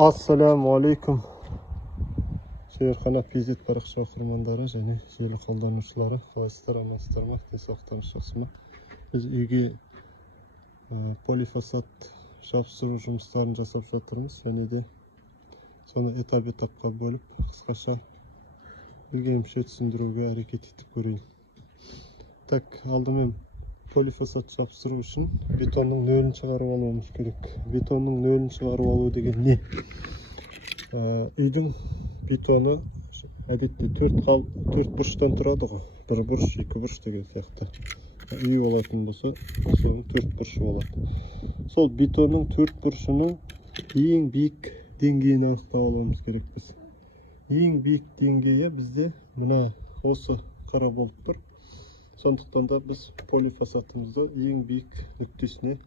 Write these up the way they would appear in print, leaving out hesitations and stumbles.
Assalamu alaikum. Шерхана пизет парақша оқырмандары және желі қолданушылары. Қалайсыздар, амансыздар ма? Денсаулықтарыңыз жақсы ма? Біз үйге полифосфат жабыстыру жұмыстарын жасап жатырмыз. Және де соны этап-этапқа бөліп, қысқаша үйгемше түсіндіруге әрекет етіп көрейін. Так, алдымен полифосфат жабыстыру үшін бетонның нөлін шығарып алуымыз керек. Бетонның нөлін шығарып алу деген не? Үйдің бетоны әдетте төрт бұрыштан тұрады ғой. Бір бұрыш, екі бұрыш деген сияқты. Үй болатын болса, соның төрт бұрышы болады. Сол бетонның төрт бұрышының ең биік деңгейін анықтап алуымыз керек біз. Ең биік деңгейі бізде мына осы қара болып тұр. Сондықтан да біз полифосфатымызды ең биік нүктесіне,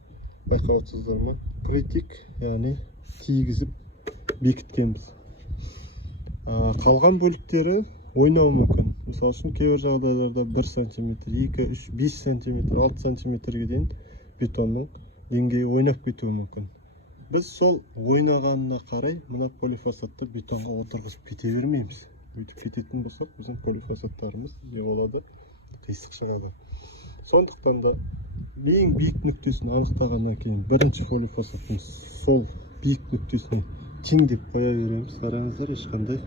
байқап отырсыздар ма, критик, яғни тигізіп бекіткенбіз. Қалған бөліктері ойнауы мүмкін. Мысалы үшін кейбір жағдайларда 1 см, 2, 3, 5 см, 6 см-ге дейін бетонның деңгейі ойнап кетуі мүмкін. Біз сол ойнағанына қарай мына полифосфатты бетонға отырғызып кете бермейміз. Өйтіп кететін болсақ, біздің полифосфаттарымыз не болады? Қисық шығады. Сондықтан да ең биік нүктесін анықтағаннан кейін бірінші полифосфаттың сол биік нүктесіне теңдеп қоя береміз. Қараңыздар, ешқандай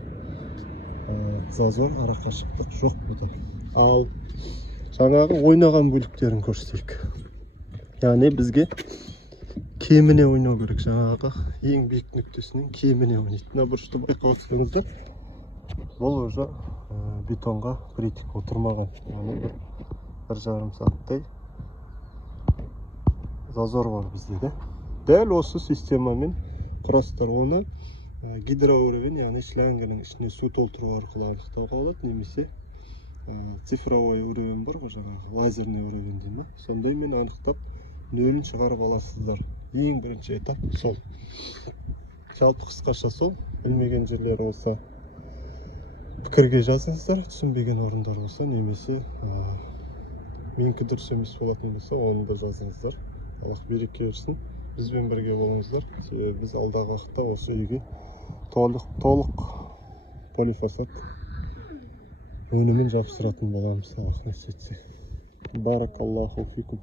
зазор, арақашықтық жоқ бұда. Ал жаңағы ойнаған бөліктерін көрсетейік. Яғни бізге кеміне ойнау керек. Жаңағы ең биік нүктесінен кеміне ойнайды. Мына бұрышты байқап отырсаңыздар, бұл уже бетонға критик отырмаған. Яғни бір жарым санттай зазор бар бізде де. Дәл осы системамен құрастыр. Оны гидроуровень, яғни шлангының ішіне су толтыру арқылы анықтауға болады, немесе цифровой уровень бар ғой, жаңағы лазерный уровень деймін. Сондаймен анықтап нөлін шығарып аласыздар. Ең бірінші этап сол. Жалпы қысқаша сол. Білмеген жерлер болса пікірге жазыңыздар, түсінбеген орындар болса, немесе менікі дұрыс емес болатын болса, оны да жазыңыздар. Аллах береке берсін. Бізбен бірге болыңыздар. Біз алдағы уақытта осы үйге толық полифосфат өнімін жабыстыратын боламыз. Аллах нәсіп етсе. Баракаллаху фикум.